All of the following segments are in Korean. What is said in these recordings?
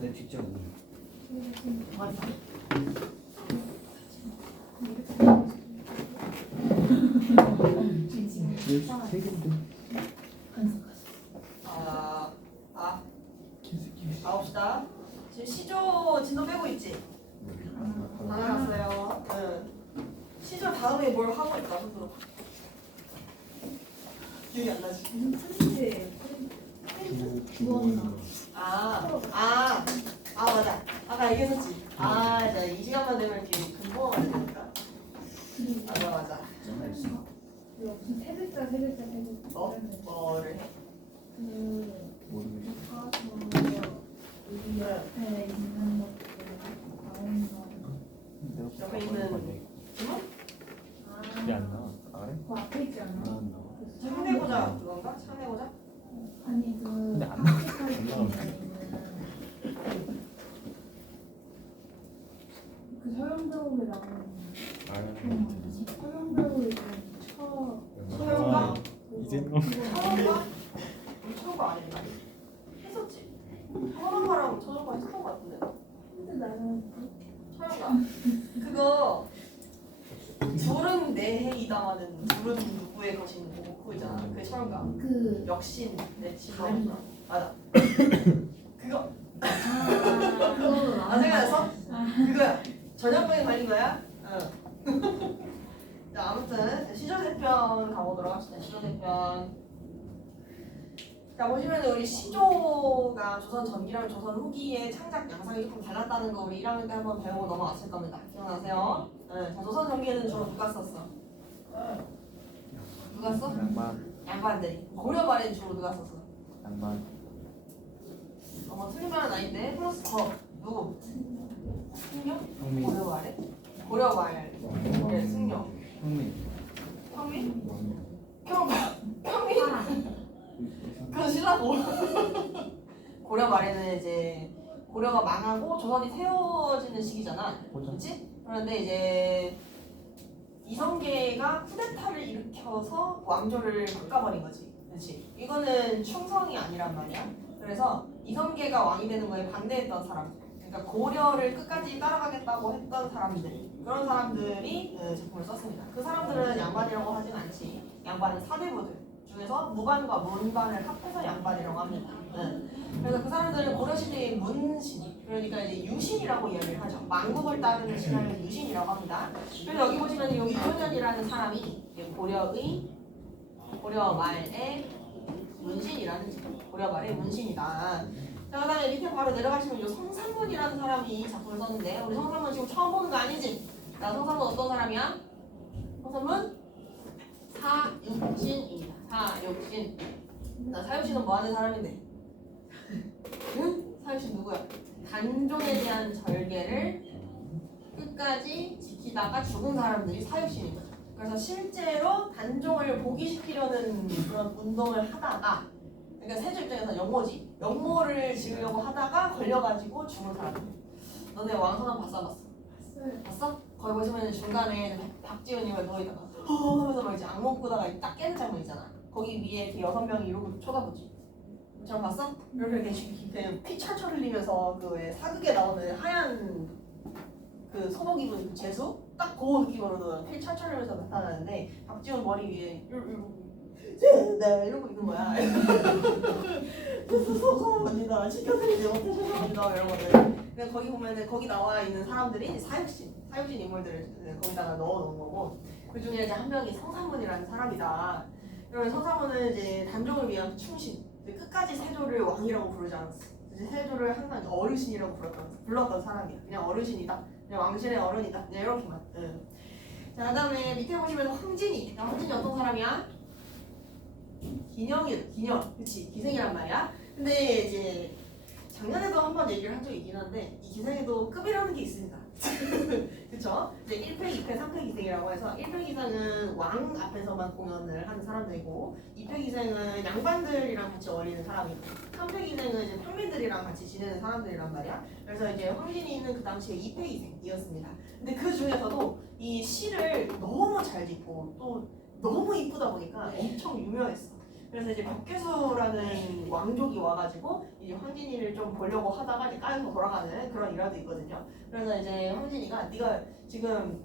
내 직접 세 개인데. 가봅시다. 지금 시조 진도 빼고 있지? 다 나갔어요. 응. 시조 다음에 뭘 하고 있다. 손으로. 기억이 안 나지? 맞아. 아까 얘기했었지. 자, 이 시간만 되면 이렇게 금붕어가 되니까. 맞아. 무슨 세 글자. 뭐를 해? 여기 옆에 있는 것들 나오는 거. 옆에 있는 질문? 그게 안 나와. 아래? 그 앞에 있지 않아? 안 나와. 창내고자 그건가? 창내고자? 아니 그 근데 안 나와. 아프리카에 안 나와. 있는 그 서영배우에 나오는 서영배우의 서영가? 이제는 처음과? 처음과 아닌가? 했었지. 처음과랑 처음과 했었던 것 같은데. 근데 나는 처음과. 그거 둘은 내해이다마는 둘은 누구의 것인 그거잖아. 그게 처음과. 그 역신 내 집어. 다리. 맞아. 그거. 그거 생각났어? 그거야. 전형적인 관리인 거야? 응. 자, 아무튼 시조대편 가보도록 합시다. 시조대편. 자, 보시면 우리 시조가 조선 전기랑 조선 후기의 창작 양상이 조금 달랐다는 거 우리 1학년 때 한번 배우고 넘어왔을 겁니다. 기억나세요? 응. 자, 조선 전기에는 주로 누가 썼어? 누가 써? 양반들이. 고려 말에는 주로 누가 썼어? 양반. 틀린 말은 아닌데 플러스 더 누구? 승려? 형민. 고려 말에? 고려 말. 네, 승려. 형민. 평민? 평민? 그건 신라고. 고려 말에는 이제 고려가 망하고 조선이 세워지는 시기잖아. 그렇지? 그런데 이제 이성계가 쿠데타를 일으켜서 왕조를 바꿔버린 거지. 그렇지? 이거는 충성이 아니란 말이야. 그래서 이성계가 왕이 되는 거에 반대했던 사람들. 그러니까 고려를 끝까지 따라가겠다고 했던 사람들. 그런 사람들이 작품을 썼습니다. 그 사람들은 양반이라고 하진 않지. 양반은 사대부들 중에서 무반과 문반을 합해서 양반이라고 합니다. 그래서 그 사람들은 고려시대의 문신, 그러니까 이제 유신이라고 이야기를 하죠. 만국을 따르는 신하를 유신이라고 합니다. 그래서 여기 보시면 여기 이효년이라는 사람이 고려 말의 문신이라는 고려 말의 문신이다. 자, 그 다음에 밑에 바로 내려가시면 이 성삼문이라는 사람이 작품을 썼는데 우리 성삼문 지금 처음 보는 거 아니지? 자, 성삼문 어떤 사람이야? 성삼문 사육신입니다. 사육신. 자, 사육신은 뭐 하는 사람인데? 응? 사육신 누구야? 단종에 대한 절개를 끝까지 지키다가 죽은 사람들이 사육신인 거죠. 그래서 실제로 단종을 복위시키려는 그런 운동을 하다가, 그러니까 세조 입장에서 영모지. 영모를 지으려고 하다가 걸려가지고 죽은 사람들. 너네 왕선왕 봤어? 봤어? 거기 보시면 중간에 박지훈이가 누워있다가 하면서 막 이제 악몽 꾸다가 딱 깨는 장면 있잖아. 거기 위에 이렇게 6명이 이러고 쳐다보지. 저 봤어? 이렇게 피 철철 흘리면서 그 왜 사극에 나오는 하얀 그 소복 입은 재수? 딱 그 느낌으로도 피 철철 흘리면서 나타나는데 박지훈 머리 위에 이러고 있는 거야. 죄송합니다. 지켜드리지 못해 죄송합니다. 이런 거를. 근데 거기 보면은 거기 나와 있는 사람들이 사육신 인물들을 거기다가 넣어놓은 거고, 그 중에 이제 한 명이 성삼문이라는 사람이다. 그러면 성삼문은 이제 단종을 위한 충신, 끝까지 세조를 왕이라고 부르지 않았어. 이제 세조를 항상 어르신이라고 불렀던 사람이야. 그냥 어르신이다. 그냥 왕실의 어른이다. 그냥 이렇게만. 자, 그다음에 밑에 보시면 황진이 어떤 사람이야? 기녕, 그치? 기생이란 말이야. 근데 이제 작년에도 한번 얘기를 한 적이 있긴 한데 이 기생에도 급이라는 게 있습니다. 그쵸? 이제 1패, 2패, 3패 기생이라고 해서 1패 기생은 왕 앞에서만 공연을 하는 사람들이고 2패 기생은 양반들이랑 같이 어울리는 사람이고 3패 기생은 이제 평민들이랑 같이 지내는 사람들이란 말이야. 그래서 이제 황진이는 그 당시에 2패 기생이었습니다. 근데 그 중에서도 이 시를 너무 잘 짓고 또 너무 이쁘다 보니까 엄청 유명했어. 그래서 이제 벽계수라는 왕족이 와가지고 이제 황진이를 좀 보려고 하다가 이제 까여서 돌아가는 그런 일화도 있거든요. 그래서 이제 황진이가 네가 지금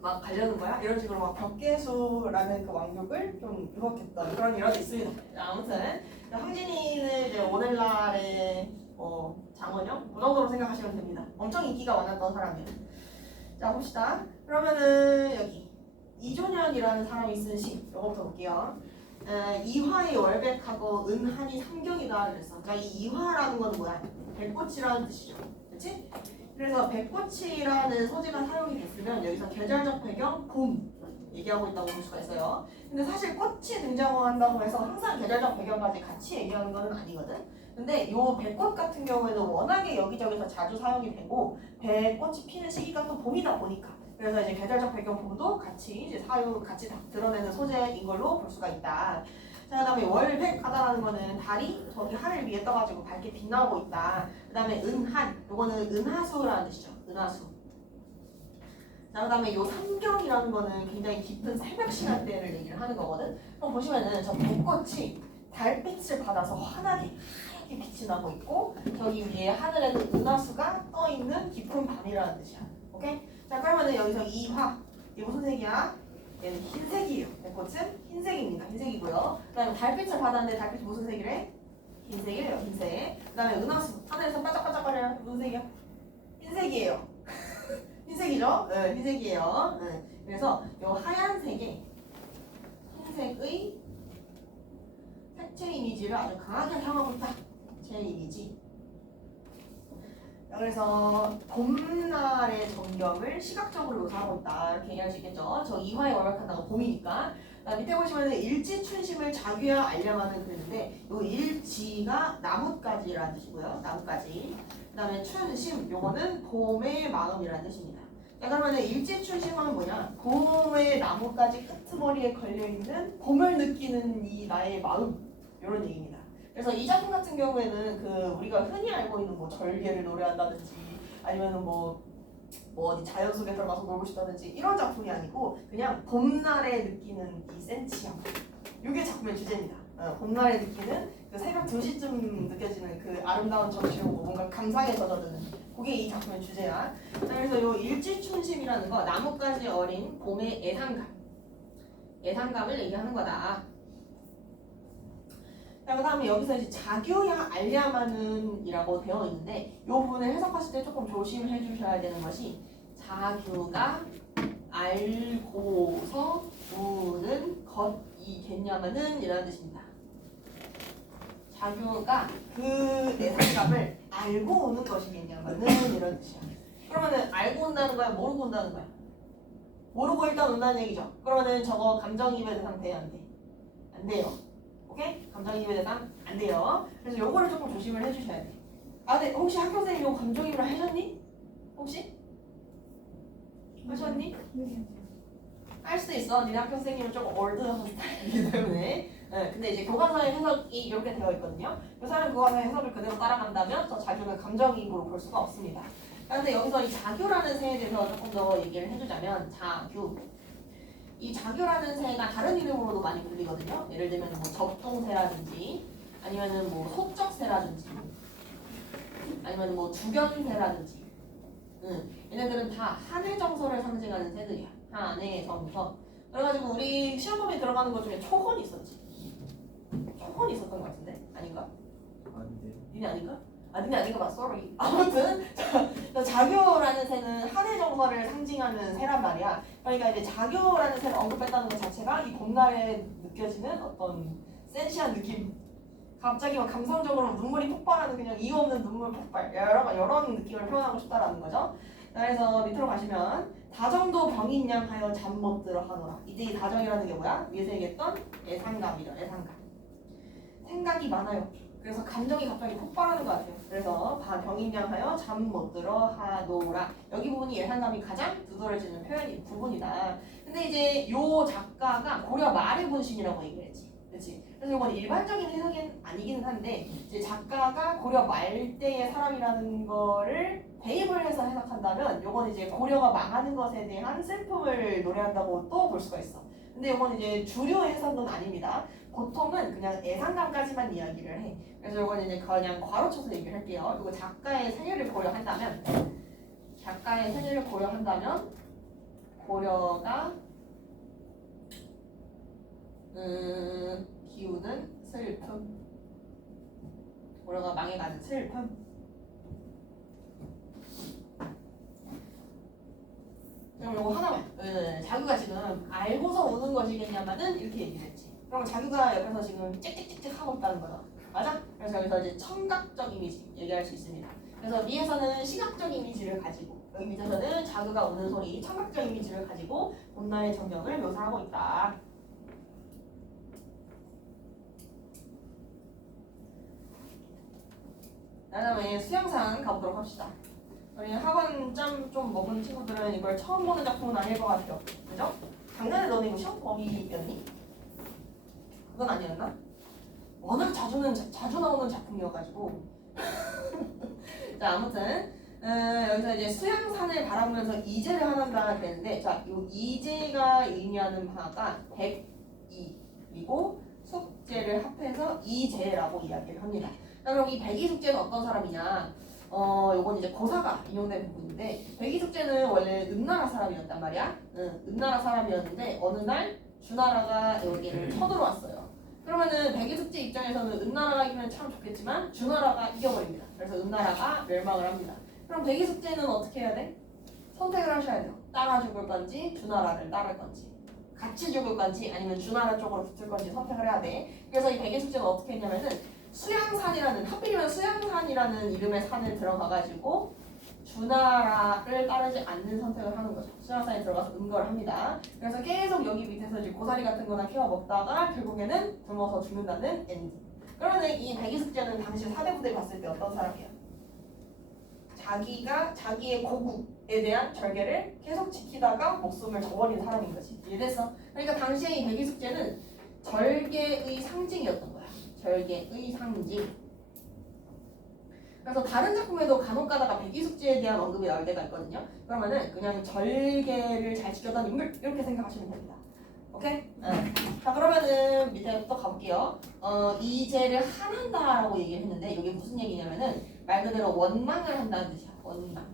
막 가려는 거야? 이런 식으로 막 벽계수라는 그 왕족을 좀 유혹했던 그런 일화도 있습니다. 아무튼 황진이는 이제 오늘날의 장원영? 그 정도로 생각하시면 됩니다. 엄청 인기가 많았던 사람이에요. 자 봅시다. 그러면은 여기 이종현이라는 사람이 쓴 시 이거부터 볼게요. 이화의 월백하고 은한이 삼경이다 그랬어. 그러니까 이 이화라는 건 뭐야? 백꽃이라는 뜻이죠. 그렇지? 그래서 백꽃이라는 소재가 사용이 됐으면 여기서 계절적 배경 봄 얘기하고 있다고 볼 수가 있어요. 근데 사실 꽃이 등장한다고 해서 항상 계절적 배경까지 같이 얘기하는 건 아니거든. 근데 이 백꽃 같은 경우에는 워낙에 여기저기서 자주 사용이 되고 백꽃이 피는 시기가 또 봄이다 보니까 그래서 이제 계절적 배경 봄도 같이 이제 같이 다 드러내는 소재인 걸로 볼 수가 있다. 자, 그다음에 월백하다라는 거는 달이 저기 하늘 위에 떠가지고 밝게 빛나고 있다. 그다음에 은한, 요거는 은하수라는 뜻이죠. 은하수. 자, 그다음에 요 삼경이라는 거는 굉장히 깊은 새벽 시간대를 얘기를 하는 거거든. 그럼 보시면은 저 백꽃이 달빛을 받아서 환하게 하얗게 빛이 나고 있고 저기 위에 하늘에는 은하수가 떠 있는 깊은 밤이라는 뜻이야. 오케이? 자, 그러면은 여기서 이화, 이게 무슨 색이야? 얘는 흰색이에요. 백꽃은 흰색입니다. 흰색이고요. 그 다음에 달빛을 받았는데 달빛이 무슨 색이래? 흰색이래요. 흰색. 그 다음에 은하수. 하늘에서 반짝반짝거려요. 무슨 색이야? 흰색이에요. 흰색이죠? 네, 흰색이에요. 네. 그래서 이 하얀색에 흰색의 색채 이미지를 아주 강하게 사용하고 있다. 제 이미지. 그래서 봄날의 전경을 시각적으로 묘사하고 있다 이렇게 얘기할 수 있겠죠. 저 이화에 월백한다고 봄이니까. 밑에 보시면 일지춘심을 자귀야 알려마는 그랬는데 요 일지가 나뭇가지라는 뜻이고요. 나뭇가지. 그 다음에 춘심 요거는 봄의 마음이라는 뜻입니다. 자, 그러면 일지춘심은 뭐냐? 봄의 나뭇가지 끄트머리에 걸려있는 봄을 느끼는 이 나의 마음 이런 얘기입니다. 그래서 이 작품 같은 경우에는 그 우리가 흔히 알고 있는 뭐 절개를 노래한다든지 아니면은 뭐 어디 자연 속에 들어가서 놀고 싶다든지 이런 작품이 아니고 그냥 봄날에 느끼는 이 센치함 이게 작품의 주제입니다. 봄날에 느끼는 그 새벽 2시쯤 느껴지는 그 아름다운 정취로 뭔가 감상에 젖어드는 그게 이 작품의 주제야. 자, 그래서 요 일지춘심이라는 거 나뭇가지 어린 봄의 애상감을 얘기하는 거다. 자, 그 다음에 여기서 이제 자교야 알야마는이라고 되어 있는데 이 부분을 해석하실 때 조금 조심해 주셔야 되는 것이 자교가 알고서 우는 것이겠냐마는 이라는 뜻입니다. 자교가 그 내상감을 알고 우는 것이겠냐마는 이런 뜻이야. 그러면은 알고 운다는 거야? 모르고 운다는 거야? 모르고 일단 운다는 얘기죠. 그러면은 저거 감정이입의 대상 돼야 안 돼? 안 돼요. 오케이? 감정이입의 대상 안 돼요. 그래서 요거를 조금 조심을 해주셔야 돼. 아, 근데 혹시 학교생이 요 감정이입을 하셨니? 혹시? 하셨니? 할 수도 있어. 니네 학교 선생님은 조금 올드한 스타일이기 때문에. 네, 근데 이제 교과서의 해석이 이렇게 되어 있거든요. 교사는 교과서의 해석을 그대로 따라간다면 저 자교는 감정이입으로 볼 수가 없습니다. 그런데 여기서 이 자교라는 새에 대해서 조금 더 얘기를 해주자면 자교. 이 자교라는 새가 다른 이름으로도 많이 불리거든요. 예를 들면 뭐 적동새라든지 아니면은 뭐 소적새라든지 아니면 뭐 주견새라든지. 얘네들은 다 한해 정서를 상징하는 새들이야. 한해 정서. 그래가지고 우리 시험범위에 들어가는 것 중에 초혼이 있었지. 초혼이 있었던 것 같은데? 아닌가? 아닌데. 니네 아닌가? 아, 니네 아닌가 봐. sorry. 아무튼 자교라는 새는 한해 정서를 상징하는 새란 말이야. 그러니까 이제 자교라는 새를 언급했다는 것 자체가 이 봄날에 느껴지는 어떤 센시한 느낌. 갑자기 막 감성적으로 눈물이 폭발하는 그냥 이유 없는 눈물 폭발 이런 느낌을 표현하고 싶다라는 거죠. 그래서 밑으로 가시면 다정도 병인양하여 잠 못 들어 하노라. 이때 이 다정이라는 게 뭐야? 위에서 얘기했던 애상감이죠. 애상감. 생각이 많아요. 그래서 감정이 갑자기 폭발하는 것 같아요. 그래서 병인양하여 잠 못 들어 하노라. 여기 부분이 예상감이 가장 두드러지는 부분이다. 근데 이제 요 작가가 고려 말의 본심이라고 얘기를 했지. 그렇지? 그래서 이건 일반적인 해석은 아니기는 한데 이제 작가가 고려 말대의 사람이라는 거를 대입을 해서 해석한다면 이건 이제 고려가 망하는 것에 대한 슬픔을 노래한다고 또 볼 수가 있어. 근데 이건 이제 주류 해석은 아닙니다. 보통은 그냥 애상감까지만 이야기를 해. 그래서 이거는 이제 그냥 괄호쳐서 얘기를 할게요. 그리고 작가의 생애를 고려한다면 고려가 기우는 슬픔, 고려가 망해가는 슬픔. 그럼 이거 하나만 자규가 지금 알고서 우는 것이겠냐마는 이렇게 얘기를 했지. 그럼 자규가 옆에서 지금 찍찍찍찍 하고 있다는 거야. 맞아? 그래서 여기서 이제 청각적 이미지 얘기할 수 있습니다. 그래서 위에서는 시각적 이미지를 가지고 여기 밑에서는 자규가 우는 소리 청각적 이미지를 가지고 봄날의 전경을 묘사하고 있다. 그다음에 수양산 가보도록 합시다. 우리 학원 짬 좀 먹은 친구들은 이걸 처음 보는 작품은 아닐 것 같아요. 그죠? 작년에 너네 이거 시험 범위였니? 그건 아니었나? 워낙 자주 나오는 작품이어가지고 자 아무튼 여기서 이제 수양산을 바라보면서 이제를 하나가 되는데 자, 이 이제가 의미하는 바가 102이고 숙제를 합해서 이제라고 이야기를 합니다. 그럼 이 백이 숙제는 어떤 사람이냐? 요건 이제 고사가 인용된 부분인데 백이 숙제는 원래 은나라 사람이었단 말이야. 은나라 사람이었는데 어느 날 주나라가 여기를 쳐들어왔어요. 그러면은 백이 숙제 입장에서는 은나라가 이기면 참 좋겠지만 주나라가 이겨버립니다. 그래서 은나라가 멸망을 합니다. 그럼 백이 숙제는 어떻게 해야 돼? 선택을 하셔야 돼요. 따라 죽을 건지 주나라를 따를 건지 같이 죽을 건지 아니면 주나라 쪽으로 붙을 건지 선택을 해야 돼. 그래서 이 백이 숙제는 어떻게 했냐면은 수양산이라는 하필이면 수양산이라는 이름의 산을 들어가가지고 주나라를 따르지 않는 선택을 하는 거죠. 수양산에 들어가서 응거를 합니다. 그래서 계속 여기 밑에서 이제 고사리 같은 거나 캐어 먹다가 결국에는 굶어서 죽는다는 엔딩. 그러면 이 백이숙제는 당시 사대부대 봤을 때 어떤 사람이야? 자기가 자기의 고국에 대한 절개를 계속 지키다가 목숨을 저버린 사람인 거지. 이해됐어? 그러니까 당시에 이 백이숙제는 절개의 상징이었던 거야. 절개의 상징. 그래서 다른 작품에도 간혹 가다가 백이숙제에 대한 언급이 나올 때가 있거든요. 그러면은 그냥 절개를 잘 지켰던 인물 이렇게 생각하시면 됩니다. 오케이? 자 그러면은 밑에 또 가볼게요. 이제를 한한다라고 얘기를 했는데 이게 무슨 얘기냐면은 말 그대로 원망을 한다는 뜻이야. 원망.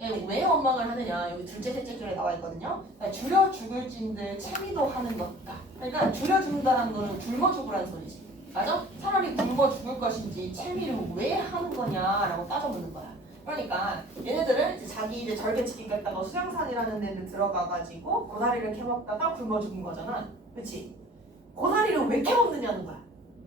왜 원망을 하느냐? 여기 둘째 셋째 줄에 나와 있거든요. 줄여 죽을 진들 채미도 하는 것이다. 그러니까 줄여 죽는다는 거는 굶어 죽으라는 소리지. 맞아? 차라리 굶어 죽을 것인지 채미를 왜 하는 거냐라고 따져보는 거야. 그러니까 얘네들은 이제 자기 이제 절개 지키겠다고 수양산이라는 데를 들어가가지고 고사리를 캐먹다가 굶어 죽은 거잖아. 그치? 고사리를 왜 캐먹느냐는 거야.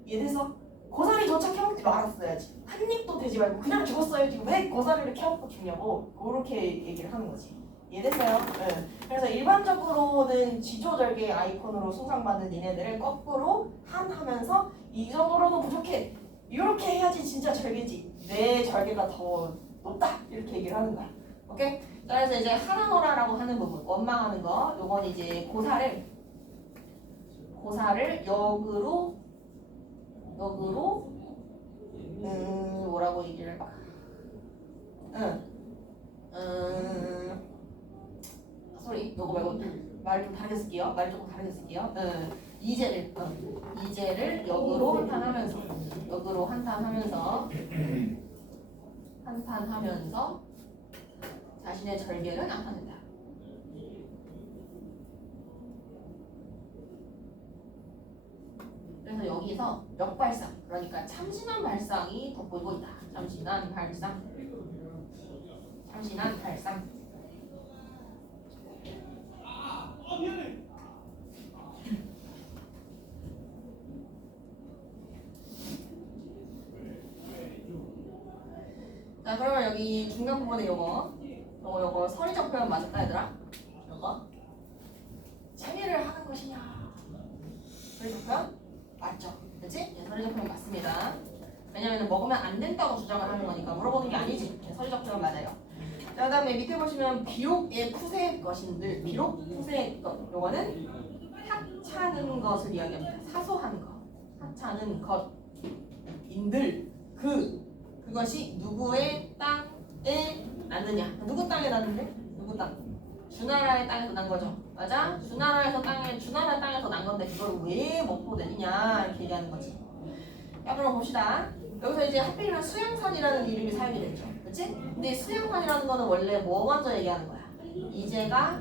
이해됐어? 고사리조차 캐먹지 말았어야지. 한 입도 되지 말고 그냥 죽었어야지. 왜 고사리를 캐먹고 죽냐고. 그렇게 얘기를 하는 거지. 이해됐어요? 네. 그래서 일반적으로는 지조절개의 아이콘으로 숭상받는 얘네들을 거꾸로 한하면서 이 정도로도 부족해. 이렇게 해야지 진짜 절개지. 내 절개가 더 높다. 이렇게 얘기를 하는 거야. 오케이? 자, 그래서 이제 하나노라라고 하는 부분, 원망하는 거, 요건 이제 고사를 역으로 뭐라고 얘기를 해봐. 소리, 요거 말고 말 좀 다르게 쓸게요. 말 조금 다르게 쓸게요. 이제를 역으로 한탄하면서 자신의 절개를 나타낸다. 그래서 여기서 역발상, 그러니까 참신한 발상이 돋보이고 있다. 참신한 발상. 자 그러면 여기 중간 부분에 요거 서리적 표현 맞을까 얘들아? 요거 체미를 하는 것이냐? 서리적 표현? 맞죠? 그치? 네, 서리적 표현 맞습니다. 왜냐면 먹으면 안 된다고 주장을 하는 거니까 물어보는 게 아니지. 네, 서리적 표현 맞아요. 자 그다음에 밑에 보시면 비록의 푸세의 것인들 비록 푸세의 것 요거는 하찮은 것을 이야기합니다. 사소한 것 하찮은 것인들 그것이 누구의 땅에 났느냐? 누구 땅에 났는데? 누구 땅? 주나라의 땅에서 난 거죠. 맞아? 주나라에서 주나라 땅에서 난 건데 그걸 왜 먹고 다니냐 이렇게 얘기하는 거지. 야 그럼 봅시다. 여기서 이제 하필이면 수양산이라는 이름이 사용이 됐죠. 그치? 근데 수양산이라는 거는 원래 뭐 먼저 얘기하는 거야? 이제가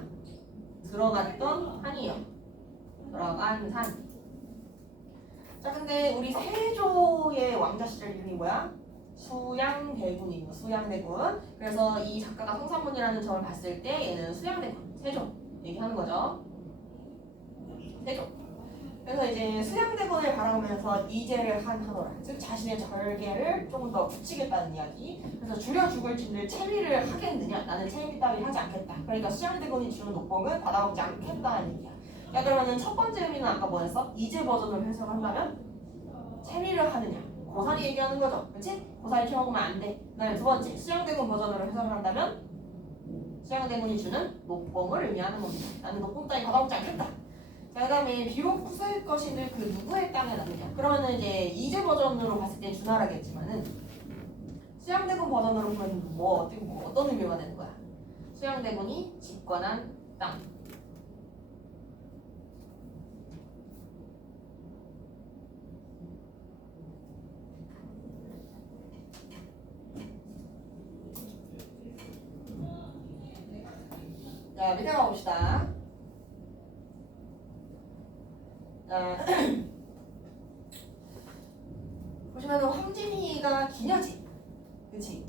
들어갔던 산이요. 들어간 산. 자 근데 우리 세조의 왕자 시절 이름이 뭐야? 수양대군이고 수양대군. 그래서 이 작가가 성산문이라는 점을 봤을 때 얘는 수양대군, 세조 얘기하는 거죠. 세조. 그래서 이제 수양대군을 바라보면서 이제를 하노라. 즉 자신의 절개를 조금 더 붙이겠다는 이야기. 그래서 줄여 죽을 진들 채비를 하겠느냐? 나는 채비 따위 하지 않겠다. 그러니까 수양대군이 주는 녹봉은 받아먹지 않겠다는 얘기야. 야 그러면은 첫 번째 의미는 아까 뭐였어? 이제 버전으로 해석을 한다면 채비를 하느냐? 고사리 얘기하는 거죠. 그치? 고사리 키워먹으면 안 돼. 그다음에 두 번째 수양대군 버전으로 해석을 한다면 수양대군이 주는 녹봉을 의미하는 겁니다. 나는 녹봉 따위 받아먹지 않겠다. 자, 그 다음에 비록 후세일 것인들 그 누구의 땅에 남느냐. 그러면은 이제 이제 버전으로 봤을 때 주나라겠지만은 수양대군 버전으로 보면 어떤 의미가 되는 거야? 수양대군이 집권한 땅. 자, 밑에 가봅시다. 자, 보시면 황진이가 기녀지. 그치?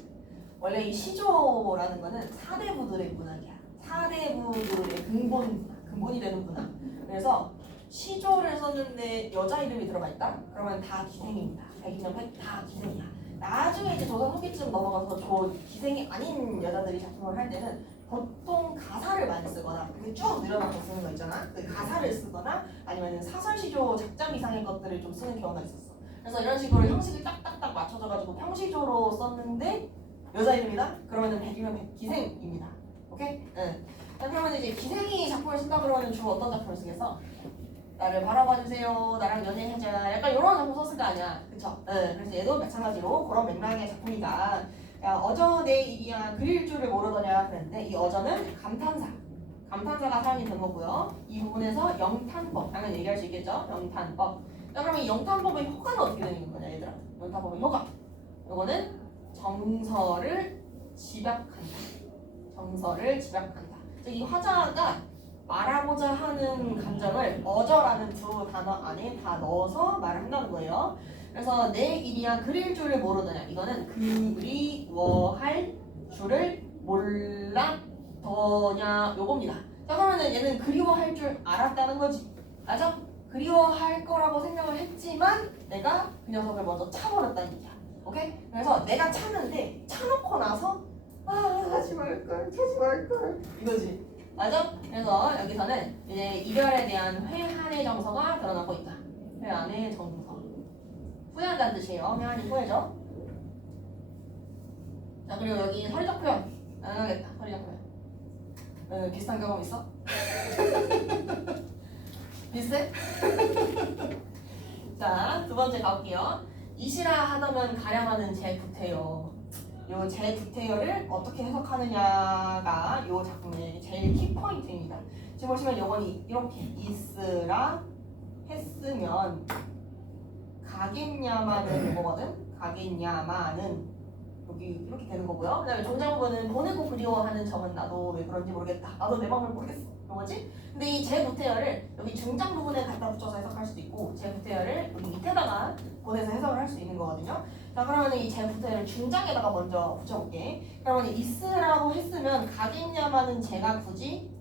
원래 이 시조라는 거는 사대부들의 문학이야. 사대부들의 근본이 되는 문학. 그래서 시조를 썼는데 여자 이름이 들어가 있다? 그러면 다 기생입니다. 100이면 100 다 기생이야. 나중에 이제 조선 후기쯤 넘어가서 저 기생이 아닌 여자들이 작품을 할 때는 보통 가사를 많이 쓰거나 그게 쭉 늘어나서 쓰는 거 있잖아. 그 가사를 쓰거나 아니면 사설시조 작장 이상의 것들을 좀 쓰는 경우가 있었어. 그래서 이런 식으로 형식을 딱딱딱 맞춰져가지고 평시조로 썼는데 여자 이름이다? 그러면은 100이면 100 기생입니다. 오케이? 응. 자, 그러면 이제 기생이 작품을 쓴다 그러면 주로 어떤 작품을 쓰겠어? 나를 바라봐주세요. 나랑 연애하자. 약간 이런 작품 썼을 거 아니야. 그쵸? 응. 그래서 얘도 마찬가지로 그런 맥락의 작품이다. 야, 어저 내 일이야 그릴 줄을 모르더냐 그랬는데 이 어저는 감탄사가 사용이 된 거고요. 이 부분에서 영탄법 당연히 얘기할 수 있겠죠. 영탄법. 자 그럼 이 영탄법의 효과는 어떻게 되는 거냐 얘들아. 영탄법의 효과. 요거는 정서를 집약한다. 즉 이 화자가 말하고자 하는 감정을 어저라는 두 단어 안에 다 넣어서 말을 한다는 거예요. 그래서 내 일이야 그릴 줄을 모르더냐. 이거는 그리워할 줄을 몰랐더냐 요겁니다. 자 그러면은 얘는 그리워할 줄 알았다는 거지. 맞아? 그리워할 거라고 생각을 했지만 내가 그 녀석을 먼저 차버렸다는 얘기야. 오케이? 그래서 내가 차는데 차놓고 나서 하지 말걸 이거지. 맞아? 그래서 여기서는 이제 이별에 대한 회한의 정서가 드러나고 있다. 회한의 정서. 후회한다는 뜻이에요. 회한이 후회죠. 자 그리고 여기 서리적 표현 나눠야겠다. 서리적 표현. 비슷한 경험 있어? 비슷해? 자 두 번째 가볼게요. 이시라 하다면 가량하는 제 구태여. 요 제 구태여를 어떻게 해석하느냐가 요 작품의 제일 키포인트입니다. 지금 보시면 요건 이렇게 있으라 했으면 가겠냐마는 이거거든. 가겠냐마는 여기 이렇게 되는 거고요. 그 다음에 종자부분은 보내고 그리워하는 점은 나도 왜 그런지 모르겠다. 나도 내 마음을 모르겠어. 이거지? 근데 이 제 구태여를 여기 중장 부분에 갖다 붙여서 해석할 수도 있고 제 구태여를 여기 밑에다가 보내서 해석을 할 수 있는 거거든요. 자 그러면 이 제 구태여를 중장에다가 먼저 붙여볼게. 그러면 있으라고 했으면 가겠냐마는 제가 굳이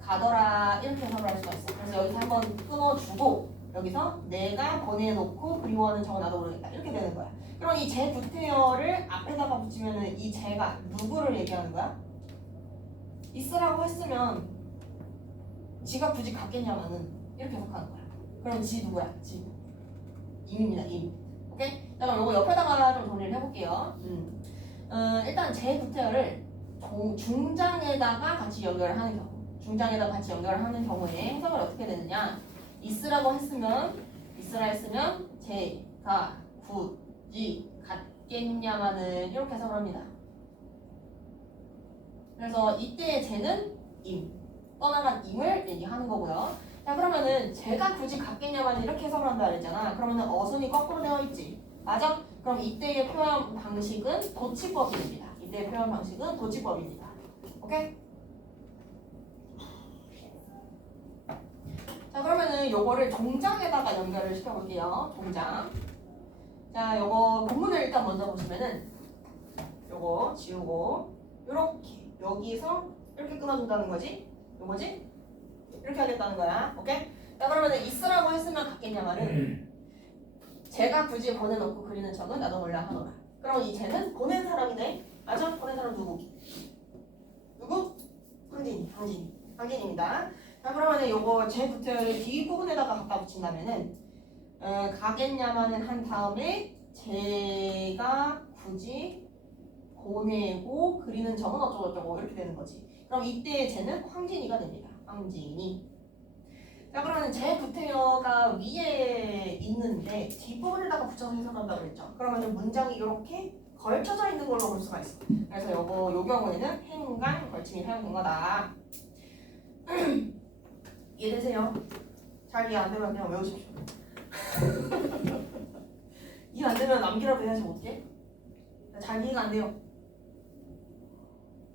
가더라 이렇게 해석을 할 수가 있어. 그래서 여기서 한번 끊어주고 여기서 내가 보내놓고 그리워하는 점은 나도 모르겠다 이렇게 되는 거야. 그럼 이 제 구태여를 앞에다가 붙이면은 이 제가 누구를 얘기하는 거야? 있으라고 했으면 지가 굳이 갔겠냐마는 이렇게 해석하는 거야. 그럼 지 누구야? 지 임입니다. 임. 오케이? 자 그럼 요거 옆에다가 좀 정리를 해볼게요. 일단 제 구태여를 중장에다가 같이 연결하는 경우 중장에다가 같이 연결하는 경우에 해석을 어떻게 되느냐. 있으라고 했으면 제가 굳이 갔겠냐마는 이렇게 해석을 합니다. 그래서 이때의 제는 임 떠나간 임을 얘기하는 거고요. 자 그러면은 제가 굳이 같겠냐만 이렇게 해석을 한다 그랬잖아. 그러면은 어순이 거꾸로 되어 있지. 맞아? 그럼 이때의 표현 방식은 도치법입니다. 이때의 표현 방식은 도치법입니다. 오케이? 자 그러면은 요거를 종장에다가 연결을 시켜볼게요. 종장. 자 요거 본문을 일단 먼저 보시면은 요거 지우고 요렇게 여기서 이렇게 끊어준다는 거지. 요거지? 이렇게 하겠다는 거야. 오케이? 자 그러면은 있으라고 했으면 같겠냐마는 제가 굳이 보내놓고 그리는 척은 나도 몰라 하노라. 그럼 이 쟤는 보낸 사람이네. 맞아? 보낸 사람 누구? 누구? 황진입니다. 자 그러면은 요거 제 부터를 뒷부분에다가 갖다 붙인다면은 가겠냐마는 한 다음에 제가 굳이 보내고 그리는 점은 어쩌고저쩌고 이렇게 되는 거지. 그럼 이때 쟤는 황진이가 됩니다. 황진이. 자 그러면 제 구태여가 위에 있는데 뒷부분에다가 붙여서 해석한다고 그랬죠. 그러면 문장이 이렇게 걸쳐져 있는 걸로 볼 수가 있어. 그래서 요 경우에는 행간 걸침이 사용된 거다. 이해되세요? 잘 이해 안 되면 그냥 외우십시오. 이해 안 되면 남기라도 해야지 어떡해? 잘 이해가 안 돼요.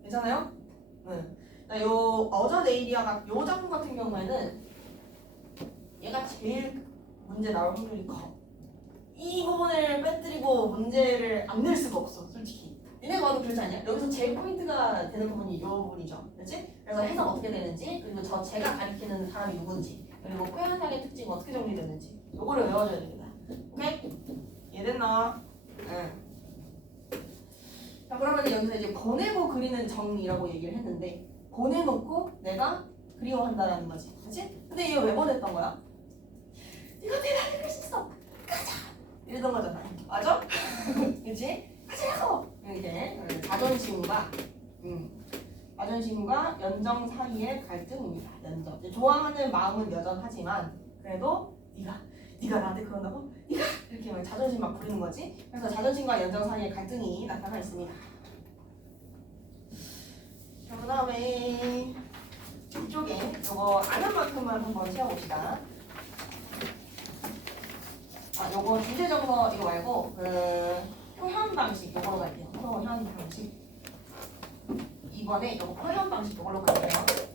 괜찮아요? 네. 자, 요 어저 내일이야 요 작품 같은 경우에는 얘가 제일 문제 나올 확률이 커. 이 부분을 빼뜨리고 문제를 안 낼 수가 없어, 솔직히. 얘네가 봐도 그렇지 않냐? 여기서 제일 포인트가 되는 부분이 이 부분이죠. 그렇지? 그래서 해석 어떻게 되는지, 그리고 제가 가리키는 사람이 누군지, 그리고 표현상의 특징이 어떻게 정리되는지 요거를 외워줘야 됩니다. 오케이? 이해됐나? 응. 자 그러면 여기서 이제 보내고 그리는 정이라고 얘기를 했는데 보내놓고 내가 그리워한다라는 거지. 그렇지? 근데 이거 왜 보냈던 거야? 이거 내가 그릴 수 있어. 가자. 이러던 거잖아. 맞아? 그렇지? 가자고. 이렇게 자존심과 연정 사이의 갈등입니다. 연정. 좋아하는 마음은 여전하지만 그래도 네가 나한테 그런다고? 네가 이렇게 막 자존심 막 부리는 거지. 그래서 자존심과 연정 사이의 갈등이 나타나 있습니다. 자, 그다음에 이쪽에 요거 아는 만큼만 한번 채워봅시다. 요거 주제 정서 이거 말고 표현 방식 요거로 갈게요. 표현 방식. 이번에 요거 표현 방식 요걸로 갈게요.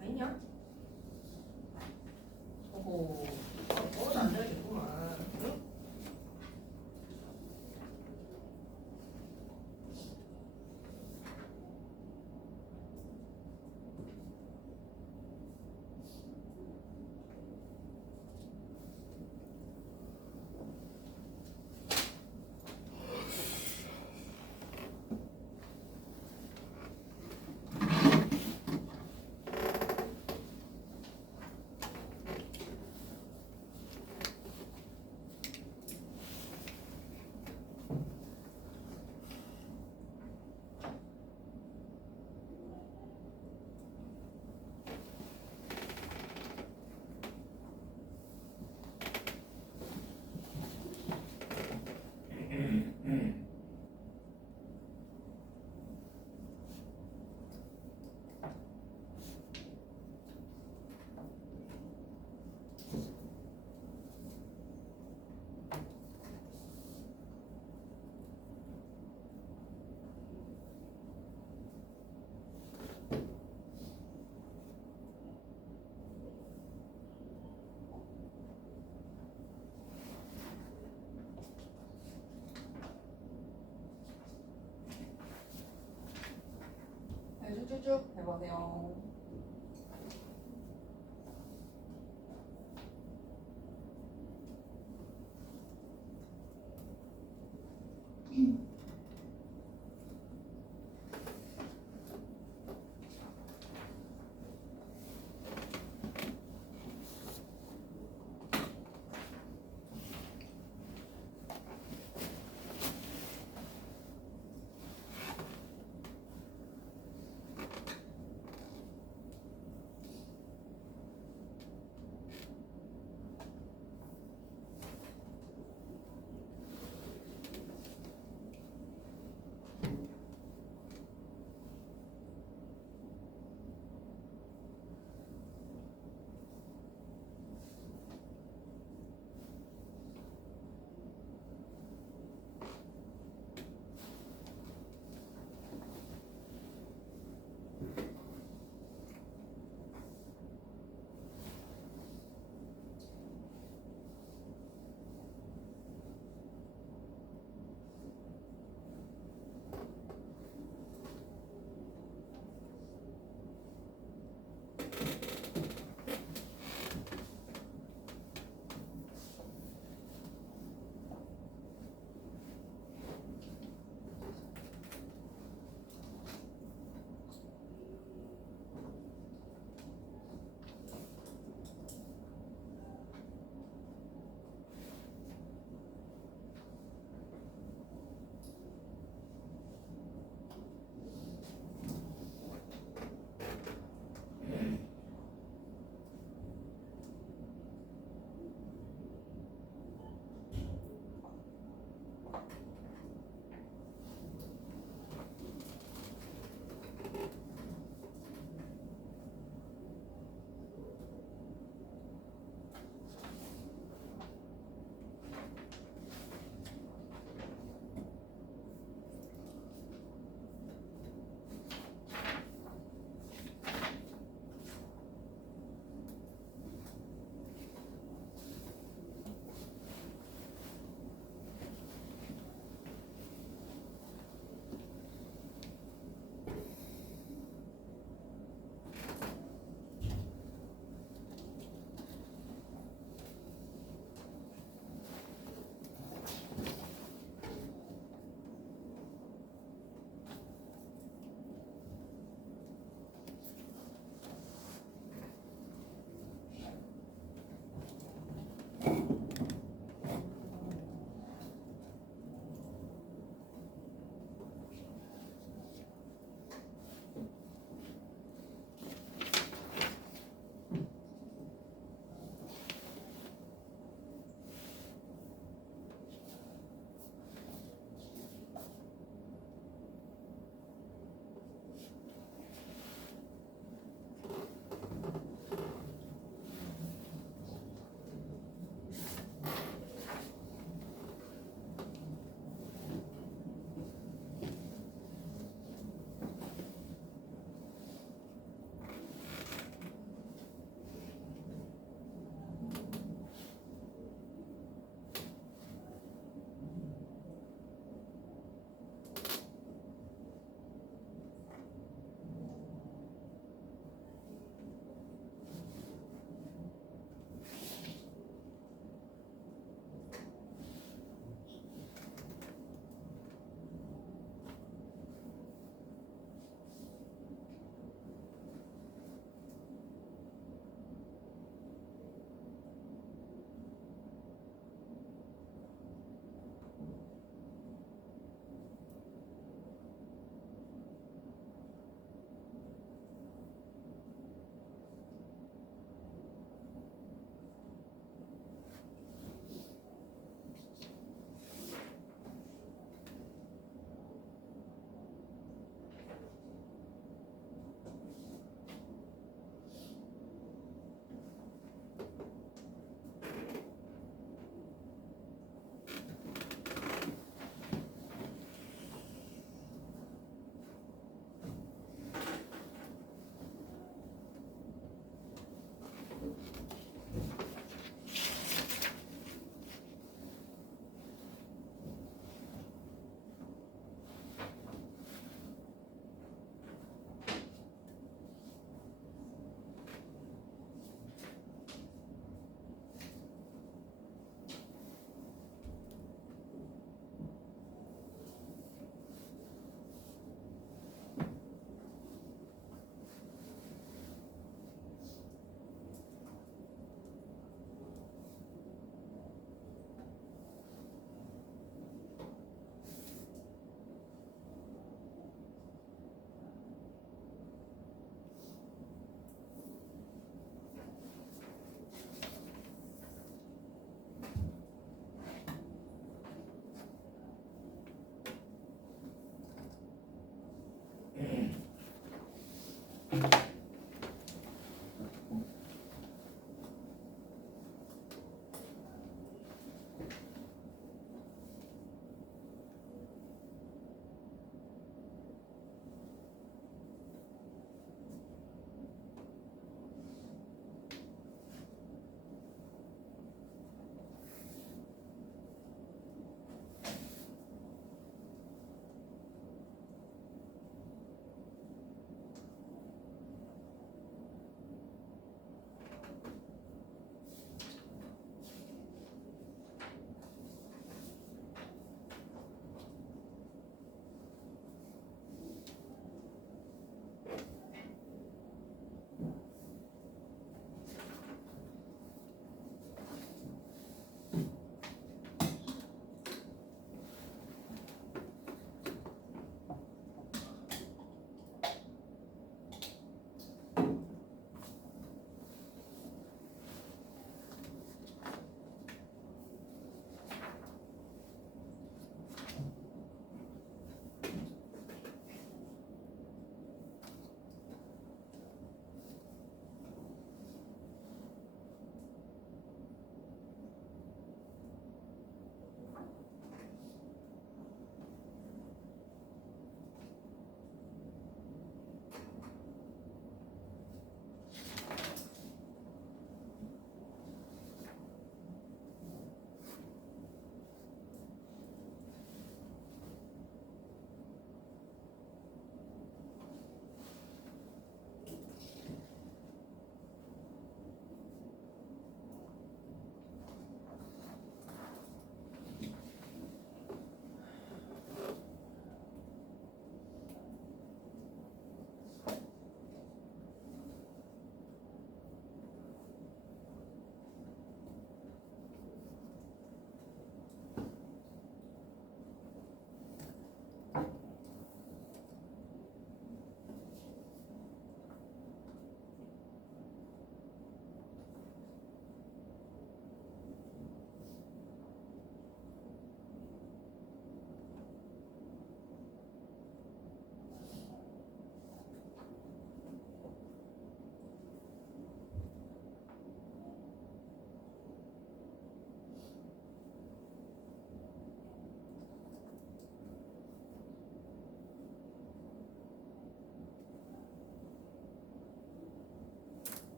아니냐? 오호, 안 되겠구만. 응? 쭉쭉쭉 해보세요.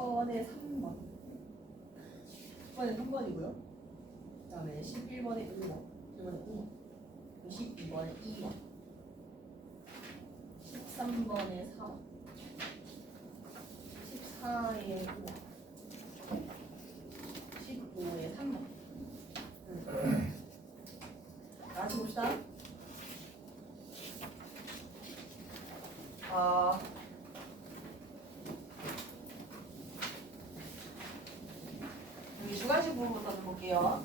10번에 3번. 10번에 3번이고요. 그 다음에 11번에 1번. 1번에 2번. 12번에 2번. 13번에 4번. 14에 5번. 15에 3번. 다시 봅시다. 여기 주관식 부분부터 좀 볼게요.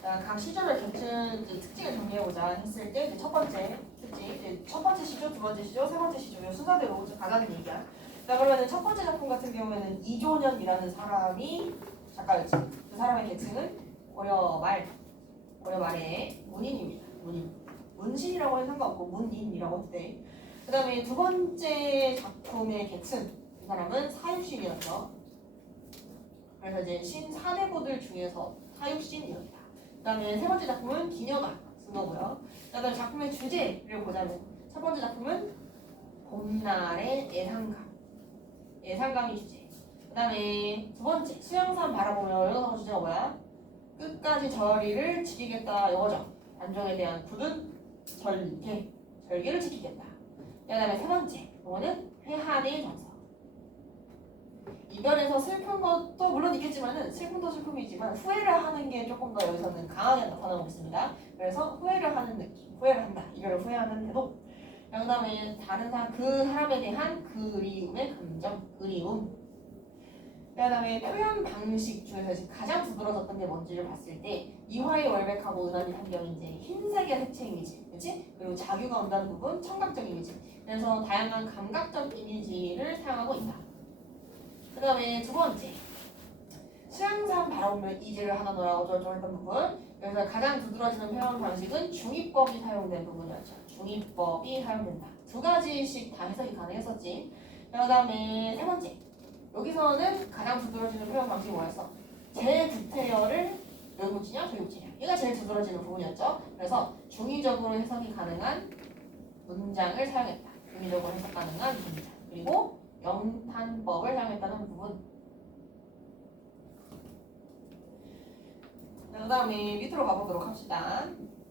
자, 각 시조의 겹친 특징을 정리해보자 했을 때 첫 번째 특징, 첫 번째 시조, 두 번째 시조, 세 번째 시조, 이 순서대로 가자는 얘기야. 자, 그러면은 첫 번째 작품 같은 경우에는 이조년이라는 사람이 작가였지. 그 사람의 계층은 고려 말의 문인입니다. 문신이라고 해도 상관없고 문인이라고 해도 돼. 그 다음에 두 번째 작품의 계층, 이 사람은 사육신이었죠. 그래서 이제 신사대부들 중에서 사육신이었다. 그 다음에 세 번째 작품은 기녀가 쓴 거고요. 그 다음에 작품의 주제를 보자면 첫 번째 작품은 봄날의 예상감이 주제. 그 다음에 두 번째 수영산 바라보며 이거 주제가 뭐야? 끝까지 저리를 지키겠다 이거죠. 단종에 대한 굳은 절개를 지키겠다. 그 다음에 세 번째 이거는 회한의 정서. 이별에서 슬픈 것도 물론 있겠지만은 슬픔도 슬픔이지만 후회를 하는 게 조금 더 여기서는 강하게 나타나고 있습니다. 그래서 후회를 하는 느낌, 후회를 한다. 이별을 후회하는 태도. 그 다음에 다른 사람, 그 사람에 대한 그리움의 감정, 그리움. 그 다음에 표현 방식 중에서 이제 가장 두드러졌던 게 뭔지를 봤을 때 이화의 월백하고 은하의 환경이 이제 흰색의 색채 이미지, 그렇지? 그리고 자규가 온다는 부분, 청각적 이미지. 그래서 다양한 감각적 이미지를 사용하고 있다. 그 다음에 두 번째 수양산 바라보며 이지를 하나 넣으라고 결정했던 부분. 그래서 가장 두드러지는 표현 방식은 중의법이 사용된 부분이었죠. 중의법이 사용된다. 두 가지씩 다 해석이 가능했었지. 그 다음에 세 번째 여기서는 가장 두드러지는 표현 방식이 뭐였어? 제구태여를 여기 붙이냐 저기 붙이냐, 얘가 제일 두드러지는 부분이었죠. 그래서 중의적으로 해석이 가능한 문장을 사용했다. 중의적으로 해석 가능한 문장. 그리고 영탄법을 사용했다는 부분. 그 다음에 밑으로 가보도록 합시다.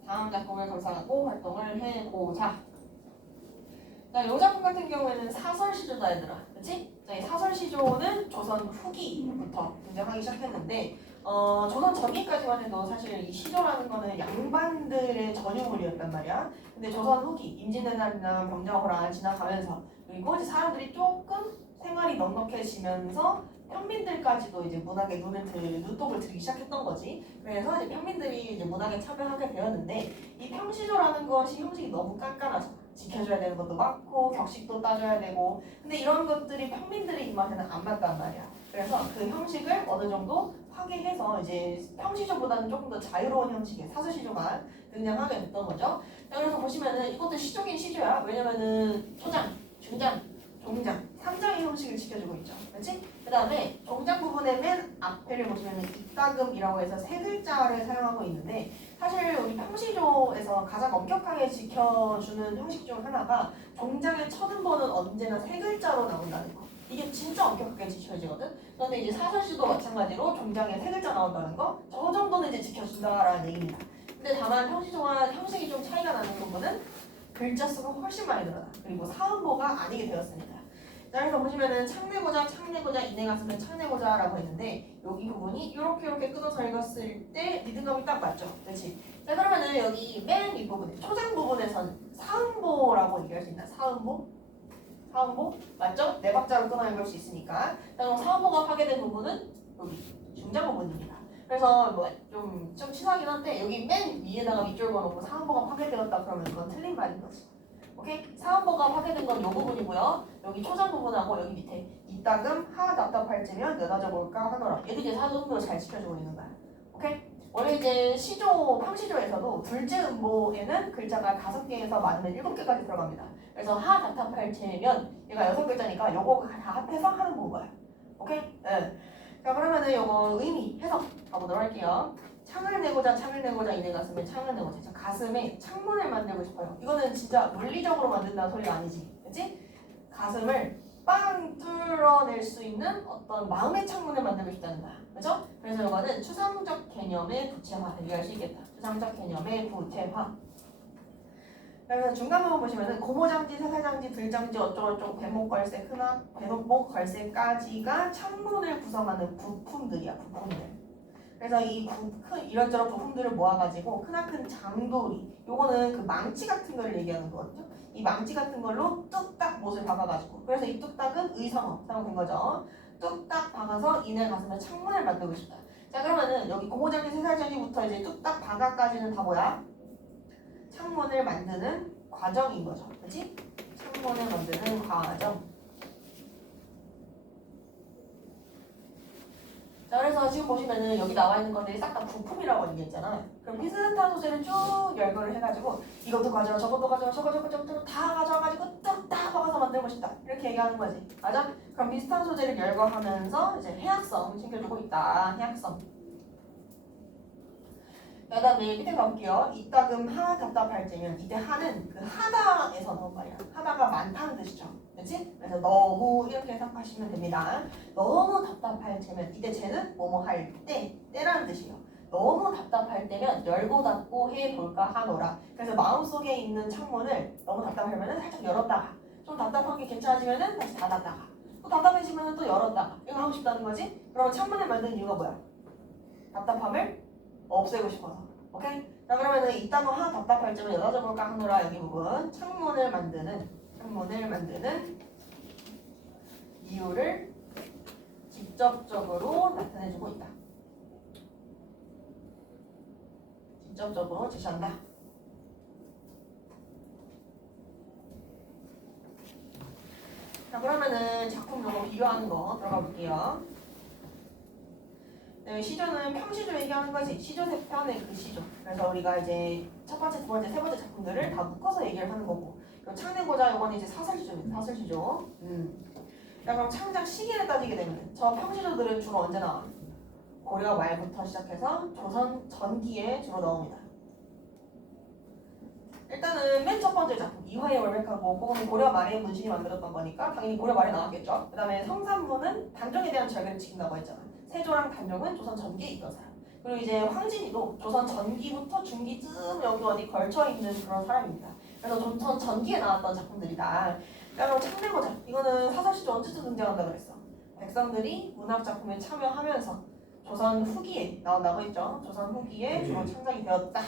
다음 작품을 감상하고 활동을 해보자. 자, 이 작품 같은 경우에는 사설시조다 얘들아. 그치? 자, 이 사설시조는 조선 후기부터 등장하기 시작했는데 조선 전기까지만 해도 사실 이 시조라는 거는 양반들의 전유물이었단 말이야. 근데 조선 후기, 임진왜란이나 병자호란 지나가면서 그리고 이제 사람들이 조금 생활이 넉넉해지면서 평민들까지도 이제 문학에 눈독을 들이기 시작했던 거지. 그래서 이제 평민들이 이제 문학에 참여하게 되었는데 이 평시조라는 것이 형식이 너무 깐깐하죠. 지켜줘야 되는 것도 많고 격식도 따져야 되고. 근데 이런 것들이 평민들의 입맛에는 안 맞단 말이야. 그래서 그 형식을 어느 정도 파괴해서 이제 평시조보다는 조금 더 자유로운 형식의 사설시조가 등장하게 됐던 거죠. 자, 그래서 보시면은 이것도 시조긴 시조야. 왜냐면은 초장, 중장, 종장, 3장의 형식을 지켜주고 있죠. 그렇지? 그 다음에 종장 부분의 맨 앞에를 보시면은 이따금이라고 해서 세 글자를 사용하고 있는데 사실 우리 평시조에서 가장 엄격하게 지켜주는 형식 중 하나가 종장의 첫 음보는 언제나 세 글자로 나온다는 거. 이게 진짜 엄격하게 지켜지거든. 그런데 이제 사설시도 마찬가지로 종장에 세 글자 나온다는 거, 저 정도는 이제 지켜준다라는 얘기입니다. 근데 다만 평시조와 형식이 좀 차이가 나는 부분은 글자 수가 훨씬 많이 늘어나. 그리고 사음보가 아니게 되었습니다. 자, 그래서 보시면은 창내고자, 이내 갔으면 창내고자라고 했는데 여기 부분이 이렇게 끊어서 읽었을 때 리듬감이 딱 맞죠. 그렇지? 자, 그러면은 여기 맨 윗부분에 초장 부분에서는 사음보라고 얘기할 수 있나? 사음보 맞죠? 네 박자로 끊어 읽을 수 있으니까. 자, 그럼 사음보가 파괴된 부분은 여기 중장 부분입니다. 그래서 뭐 좀 치사하긴 한데 여기 맨 위에다가 밑줄 그어놓고 사음보가 파괴되었다 그러면 그건 틀린 말인 거지. 오케이? 사음보가 파괴된 건 이 부분이고요. 여기 초장 부분하고 여기 밑에 이따금 하 답답할지면 여다져 볼까 하더라. 얘도 이제 사음보를 잘 지켜주고 있는 거야. 오케이? 원래 이제 시조, 평시조에서도 둘째 음보에는 글자가 5개에서 많으면 7개까지 들어갑니다. 그래서 하 답답할지면 얘가 6글자니까 요거 다 합해서 하는 거야. 오케이? 네. 자, 그러면은 요거 의미 해석 가보도록 할게요. 창을 내고자 이내 갔으면 창을 내고자. 자, 가슴에 창문을 만들고 싶어요. 이거는 진짜 물리적으로 만든다는 소리가 아니지. 그치? 가슴을 빵 뚫어낼 수 있는 어떤 마음의 창문을 만들고 싶다는 거야. 그죠? 그래서 이거는 추상적 개념의 구체화 얘기할 수 있겠다. 추상적 개념의 구체화. 그래서 중간 부분 보시면은 고모장지, 세살장지, 들장지 어쩌고저쩌고 배목 걸쇠, 배목 걸쇠까지가 창문을 구성하는 부품들이야. 부품들. 그래서 이 이런저런 부품들을 모아가지고 크나큰 장돌이, 요거는 그 망치 같은 거를 얘기하는 거거든요. 이 망치 같은 걸로 뚝딱 못을 박아가지고, 그래서 이 뚝딱은 의성어 사용된 거죠. 뚝딱 박아서 이내 가슴에 창문을 만들고 싶다. 자, 그러면은 여기 고모장지, 세살장지부터 이제 뚝딱 박아까지는 다 뭐야? 창문을 만드는 과정인 거죠. 그렇지? 창문을 만드는 과정. 자, 그래서 지금 보시면은 여기 나와 있는 것들이 싹 다 부품이라고 얘기했잖아. 그럼 비슷한 소재를 쭉 열거를 해가지고 이것도 가져와, 저것도 가져와, 저것도 다 가져와가지고 뚝딱 박아서 만들고 싶다. 이렇게 얘기하는 거지. 맞아? 그럼 비슷한 소재를 열거하면서 이제 해학성 챙겨주고 있다. 해학성. 그 다음에 밑에 가볼게요. 이따금 하 답답할지면 이때 하는 그 하다에서 나온 말이야. 하다가 많다는 뜻이죠. 그렇지? 그래서 너무 이렇게 생각하시면 됩니다. 너무 답답할 때면 이때 쟤는 뭐뭐 할 때, 때라는 뜻이에요. 너무 답답할 때면 열고 닫고 해볼까 하노라. 그래서 마음속에 있는 창문을 너무 답답하면 살짝 열었다가 좀 답답한 게 괜찮아지면 다시 닫았다가 또 답답해지면 또 열었다가 이거 하고 싶다는 거지? 그럼 창문을 만든 이유가 뭐야? 답답함을 없애고 싶어서. 오케이? 자, 그러면은 이따가 하 답답할 점을 열어줘볼까 하노라. 여기 부분 창문을 만드는 이유를 직접적으로 나타내주고 있다. 직접적으로 제시한다. 자, 그러면은 작품 요거 비교하는 거 들어가 볼게요. 네, 시조는 평시조 얘기하는 거지. 시조 세 편의 그 시조. 그래서 우리가 이제 첫 번째, 두 번째, 세 번째 작품들을 다 묶어서 얘기를 하는 거고. 그리고 창대고자 요건 이제 사설시조입니다. 사설시조. 자, 그럼 창작 시기를 따지게 되면 저 평시조들은 주로 언제 나와? 고려 말부터 시작해서 조선 전기에 주로 나옵니다. 일단은 맨 첫 번째 작품 이화의 월백하고 그거는 고려 말에 문신이 만들었던 거니까 당연히 고려 말에 나왔겠죠. 그 다음에 성산문은 단종에 대한 절개를 지킨다고 했잖아. 세조랑 단종은 조선 전기에 있던 사람. 그리고 이제 황진이도 조선 전기부터 중기쯤 여기 어디 걸쳐 있는 그런 사람입니다. 그래서 조선 전기에 나왔던 작품들이다. 그럼 창대고자 이거는 사설시조 언제쯤 등장한다고 그랬어? 백성들이 문학 작품에 참여하면서 조선 후기에 나온다고 했죠. 조선 후기에 주로 창작이 되었다.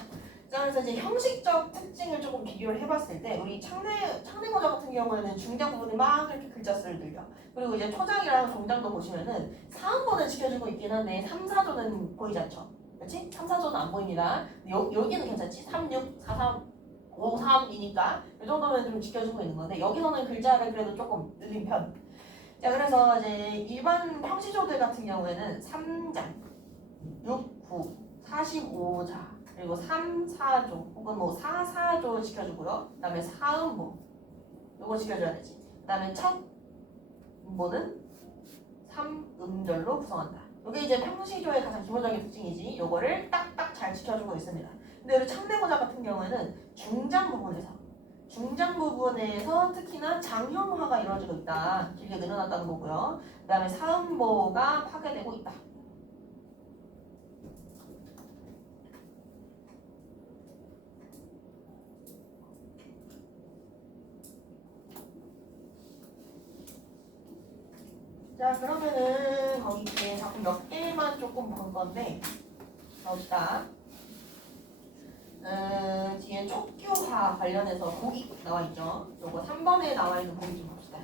자, 그래서 이제 형식적 특징을 조금 비교를 해봤을 때 우리 창대고자 같은 경우에는 중장 부분에 막 이렇게 글자수를 늘려. 그리고 이제 초장이랑 종장도 보시면은 4음본은 지켜주고 있긴 한데 3, 4조는 보이지 않죠? 그렇지? 3, 4조는 안 보입니다. 여기는 괜찮지? 3, 6, 4, 3, 5, 3이니까 이 정도면 좀 지켜주고 있는 건데 여기서는 글자를 그래도 조금 늘린 편. 자, 그래서 이제 일반 평시조들 같은 경우에는 3장, 6, 9, 45자 그리고 3, 4조 혹은 뭐 4, 4조 지켜주고요. 그 다음에 4음보 요거 지켜줘야 되지. 그 다음에 첫 음보는 3음절로 구성한다. 이게 이제 평시조의 가장 기본적인 특징이지. 요거를 딱딱 잘 지켜주고 있습니다. 근데 우리 창대고자 같은 경우에는 중장 부분에서 특히나 장형화가 이루어지고 있다. 길게 늘어났다는 거고요. 그 다음에 4음보가 파괴되고 있다. 자, 그러면은 거기 뒤에 작품 몇 개만 조금 볼 건데 봅시다. 뒤에 촉규화 관련해서 곡이 나와 있죠. 요거 3번에 나와 있는 곡이 좀 봅시다.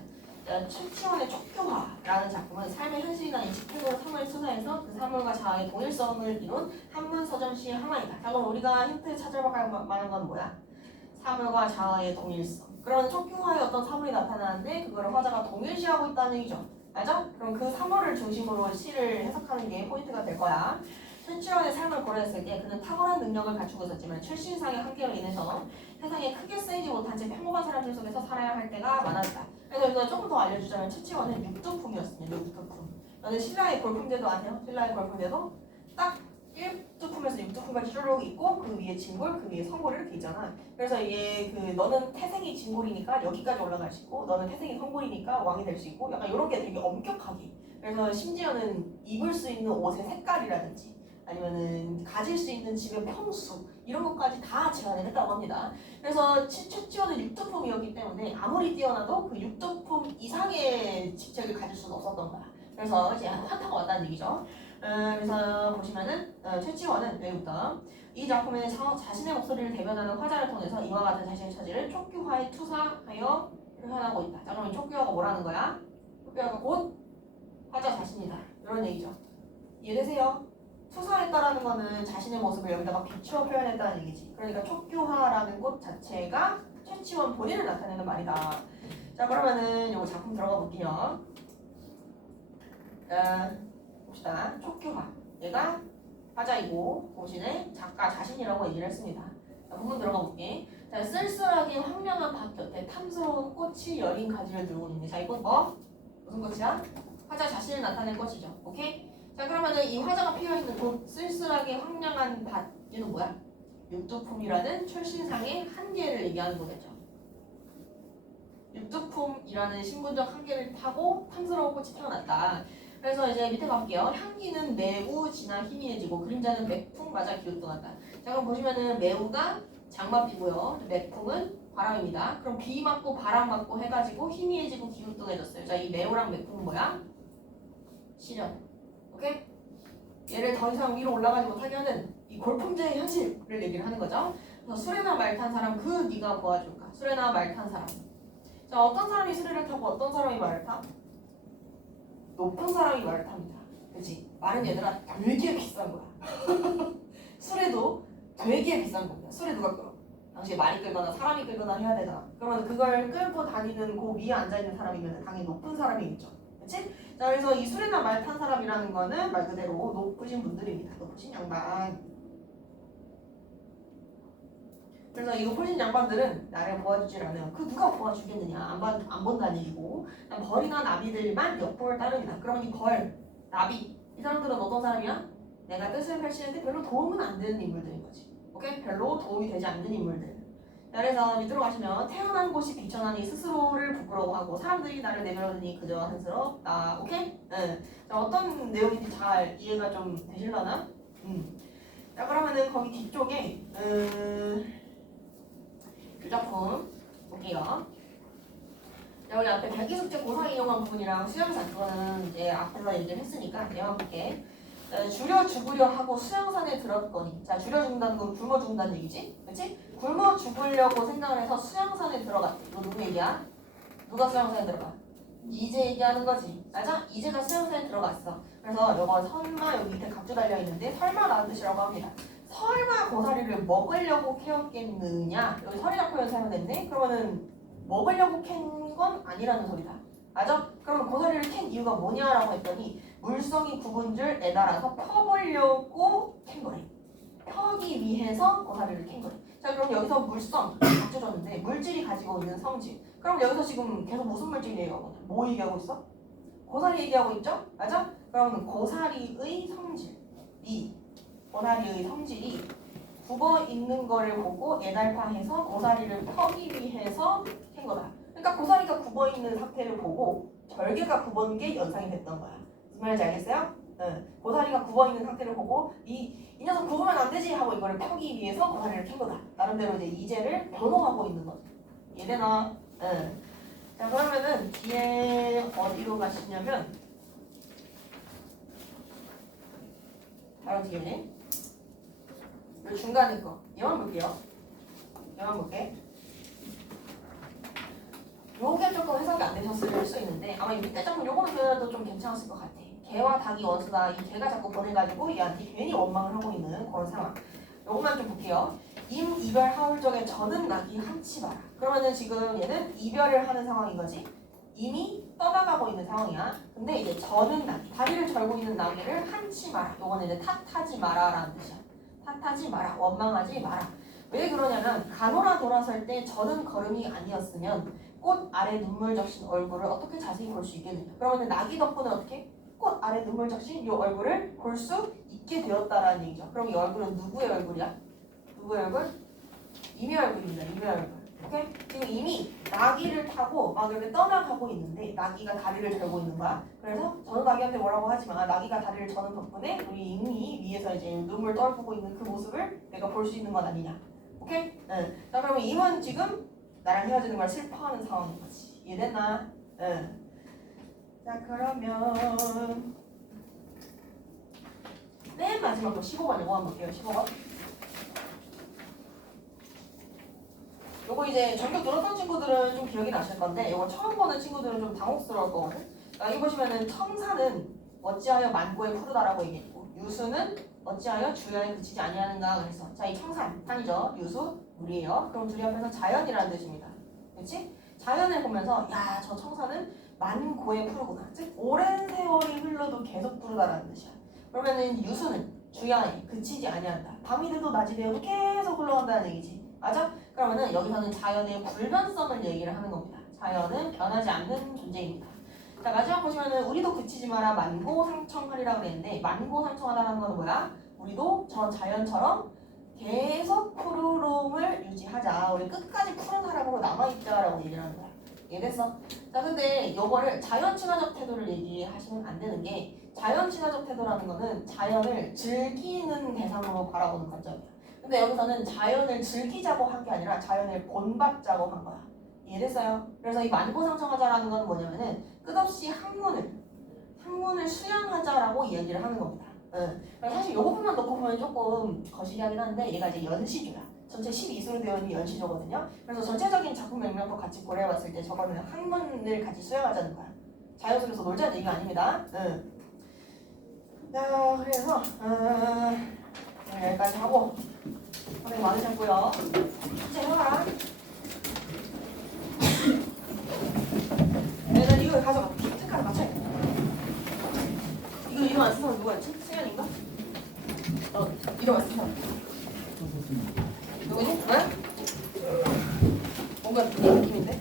최치원의 촉규화라는 작품은 삶의 현실이나 인식태도를 사물에 투사해서 그 사물과 자아의 동일성을 이룬 한문 서점시의 하나이다. 자, 그럼 우리가 힌트 찾아볼 만한 건 뭐야? 사물과 자아의 동일성. 그런 촉규화의 어떤 사물이 나타나는데 그거를 화자가 동일시하고 있다는 얘기죠. 맞아? 그럼 그 사물을 중심으로 시를 해석하는 게 포인트가 될 거야. 최치원의 삶을 고려했을 때 그는 탁월한 능력을 갖추고 있었지만 출신상의 한계로 인해서 세상에 크게 쓰이지 못한 채 평범한 사람들 속에서 살아야 할 때가 많았다. 그래서 이거 조금 더 알려주자면 최치원은 육두품이었습니다. 육두품. 너는 신라의 골품제도 아세요? 신라의 골품제도 딱 1두품에서 6두품까지 쭉 있고 그 위에 진골, 그 위에 성골 이렇게 있잖아. 그래서 이게 그 너는 태생이 진골이니까 여기까지 올라갈 수 있고 너는 태생이 성골이니까 왕이 될 수 있고 약간 이런 게 되게 엄격하게. 그래서 심지어는 입을 수 있는 옷의 색깔이라든지 아니면은 가질 수 있는 집의 평수 이런 것까지 다 제한을 했다고 합니다. 그래서 최치원은 6두품이었기 때문에 아무리 뛰어나도 그 6두품 이상의 직책을 가질 수는 없었던 거야. 그래서 이제 한타가 왔다는 얘기죠. 그래서 보시면은 최치원은 여기부터 이 작품의 자신의 목소리를 대변하는 화자를 통해서 이와 같은 자신의 처지를 촉규화에 투사하여 표현하고 있다. 자, 그러면 촉규화가 뭐라는 거야? 촉규화가 곧 화자 자신이다. 이런 얘기죠. 이해되세요? 투사했다라는 거는 자신의 모습을 여기다가 비추어 표현했다는 얘기지. 그러니까 촉규화라는 것 자체가 최치원 본인을 나타내는 말이다. 자, 그러면은 요거 작품 들어가 볼게요. 봅시다. 촉규화. 얘가 화자이고 동시에 작가 자신이라고 얘기를 했습니다. 자, 본문 들어가 볼게. 자, 쓸쓸하게 황량한 밭 곁에 탐스러운 꽃이 여린 가지를 들고 있는. 자, 이건 뭐? 무슨 꽃이야? 화자 자신을 나타낸 꽃이죠. 오케이? 자, 그러면은 이 화자가 피어있는 곳 쓸쓸하게 황량한 밭. 얘는 뭐야? 육두품이라는 출신상의 한계를 얘기하는 거겠죠. 육두품이라는 신분적 한계를 타고 탐스러운 꽃이 태어났다. 그래서 이제 밑에 가볼게요. 향기는 매우 진하 희미해지고 그림자는 맥풍 맞아 기웃등한다. 자, 그럼 보시면은 매우가 장마비고요. 맥풍은 바람입니다. 그럼 비 맞고 바람 맞고 해가지고 희미해지고 기웃등해졌어요. 자, 이 매우랑 맥풍은 뭐야? 시련. 오케이? 얘를 더 이상 위로 올라가지 못하게 하는 이 골품제의 현실을 얘기를 하는 거죠. 그래서 수레나 말 탄 사람 그 네가 도와줄까? 수레나 말 탄 사람. 자, 어떤 사람이 수레를 타고 어떤 사람이 말을 타? 높은 사람이 말을 탑니다. 그치? 말은 얘들아 되게 비싼 거야. 수레도 되게 비싼 겁니다. 수레 누가 끌어? 당시에 말이 끌거나 사람이 끌거나 해야 되잖아. 그러면 그걸 끌고 다니는 그 위에 앉아있는 사람이면 당연히 높은 사람이겠죠. 그치? 자, 그래서 이 수레나 말 탄 사람이라는 거는 말 그대로 높으신 분들입니다. 높으신 양반. 그래서 이 높으신 양반들은 나를 도와주질 않아요. 그 누가 도와주겠느냐? 안 본다는 얘기고. 벌이나 나비들만 역벌을 따릅니다. 그러면 이 벌, 나비 이 사람들은 어떤 사람이야? 내가 뜻을 펼치는데 별로 도움은 안 되는 인물들인 거지. 오케이? 별로 도움이 되지 않는 인물들. 자, 그래서 밑으로 가시면 태어난 곳이 비천하니 스스로를 부끄러워하고 사람들이 나를 내밀어드니 그저 한스럽다. 오케이? 네. 자, 어떤 내용인지 잘 이해가 좀 되실라나? 자, 그러면은 거기 뒤쪽에 작품 볼게요. 여기 앞에 자기숙제 고사 인용한 부분이랑 수양산 그거는 이제 앞에서 얘기를 했으니까 내가 볼게. 줄여 죽으려 하고 수양산에 들었거니. 자, 줄여 죽는다는 건 굶어 죽는다는 얘기지, 그렇지? 굶어 죽으려고 생각을 해서 수양산에 들어갔대. 이거 누구 얘기야? 누가 수양산에 들어가? 이제 얘기하는 거지, 맞아? 이제가 수양산에 들어갔어. 그래서 이거 설마 여기 밑에 각주 달려 있는데 설마라는 뜻이라고 합니다. 설마 고사리를 먹으려고 캐었겠느냐? 여기 설이 잡고 사용됐네? 그러면은 먹으려고 캔 건 아니라는 소리다. 맞아? 그러면 고사리를 캔 이유가 뭐냐라고 했더니 물성이 굵은 줄 애달아서 펴보려고 캔 거래. 펴기 위해서 고사리를 캔 거래. 자, 그럼 여기서 물성 갖춰줬는데 물질이 가지고 있는 성질. 그럼 여기서 지금 계속 무슨 물질 얘기하고 있냐? 뭐 얘기하고 있어? 고사리 얘기하고 있죠? 맞아? 그러면 고사리의 성질. 고사리의 성질이 굽어 있는 거를 보고 애달파해서 고사리를 펴기 위해서 캔 거다. 그러니까 고사리가 굽어 있는 상태를 보고 절개가 굽은 게 연상이 됐던 거야. 무슨 말인지 알겠어요? 응. 고사리가 굽어 있는 상태를 보고 이 녀석 굽으면 안 되지 하고 이거를 펴기 위해서 고사리를 캔 거다. 나름대로 이제 이제를 변호하고 있는 거지. 이해되나? 응. 자, 그러면은 뒤에 어디로 가시냐면 바로 뒤에 이 중간에 거 얘만 볼게요. 얘만 볼게. 요게 조금 해석이 안 되셨을 수 있는데 아마 이 밑에 장면 요거는 그래도 좀 괜찮았을 것 같아. 개와 닭이 원수다. 이 개가 자꾸 보내가지고 얘한테 괜히 원망을 하고 있는 그런 상황. 요것만 좀 볼게요. 임 이별 하울 적에 저는 낙이 한치 마라. 그러면은 지금 얘는 이별을 하는 상황인 거지. 이미 떠나가고 있는 상황이야. 근데 이제 저는 낙, 다리를 절고 있는 나귀를 한치 마라. 요거는 이제 탓하지 마라라는 뜻이야. 탓하지 마라. 원망하지 마라. 왜 그러냐면 가노라 돌아설 때 저는 걸음이 아니었으면 꽃 아래 눈물 적신 얼굴을 어떻게 자세히 볼 수 있겠느냐. 그러면 낙이 덕분에 어떻게? 꽃 아래 눈물 적신 이 얼굴을 볼 수 있게 되었다라는 얘기죠. 그럼 이 얼굴은 누구의 얼굴이야? 누구의 얼굴? 임의 얼굴입니다. 임의 얼굴. 오케이? 지금 이미 나귀를 타고 막 이렇게 떠나가고 있는데 나귀가 다리를 절고 있는 거야. 그래서 저는 나귀한테 뭐라고 하지만 나귀가 다리를 저는 덕분에 우리 임이 위에서 이제 눈물 떨구고 있는 그 모습을 내가 볼 수 있는 건 아니냐. 오케이? 응. 자 그러면 임은 지금 나랑 헤어지는 걸 슬퍼하는 상황인 거지. 이해됐나? 응. 자 그러면 맨 마지막으로 15번 이거 한번 볼게요. 15번. 요거 이제 전교 들었던 친구들은 좀 기억이 나실 건데 요거 처음 보는 친구들은 좀 당혹스러울 거거든. 여기 보시면은 청사는 어찌하여 만고에 푸르다라고 얘기했고 유수는 어찌하여 주야에 그치지 아니하는가 그래서 자 이 청산 산이죠. 유수 물이에요. 그럼 둘이 합해서 자연이라는 뜻입니다. 그렇지? 자연을 보면서 야 저 청사는 만고에 푸르구나. 즉 오랜 세월이 흘러도 계속 푸르다라는 뜻이야. 그러면은 유수는 주야에 그치지 아니한다. 밤이 돼도 낮이 되어도 계속 흘러간다는 얘기지. 맞아? 그러면은 여기서는 자연의 불변성을 얘기를 하는 겁니다. 자연은 변하지 않는 존재입니다. 자 마지막 보시면은 우리도 그치지 마라 만고상청하리라 그랬는데 만고상청하다라는 건 뭐야? 우리도 저 자연처럼 계속 푸르름을 유지하자. 우리 끝까지 푸른 사람으로 남아있자라고 얘기를 하는 거야. 이해됐어? 자 근데 요거를 자연 친화적 태도를 얘기하시면 안 되는 게 자연 친화적 태도라는 거는 자연을 즐기는 대상으로 바라보는 관점이야. 근데 여기서는 자연을 즐기자고 한 게 아니라 자연을 본받자고 한 거야. 이해됐어요? 그래서 이 만고상청하자라는 건 뭐냐면은 끝없이 학문을 수양하자라고 얘기를 하는 겁니다. 응. 사실 요거 부분 놓고 보면 조금 거시기하긴 한데 얘가 이제 연시조야. 전체 12수로 되어 있는 연시조거든요. 그래서 전체적인 작품 맥락과 같이 고려해봤을 때 저거는 학문을 같이 수양하자는 거야. 자연 속에서 놀자는 얘기가 아닙니다. 응. 자 그래서 여기까지 하고 고생 많으셨고요. 이제 해봐라. 난 이거 가져가. 책까지 맞춰야겠다. 이거 이름 안 쓴 사람 누구였지? 승현인가? 이름 안 쓴 사람. 누구지? 응? 뭔가 네 느낌인데?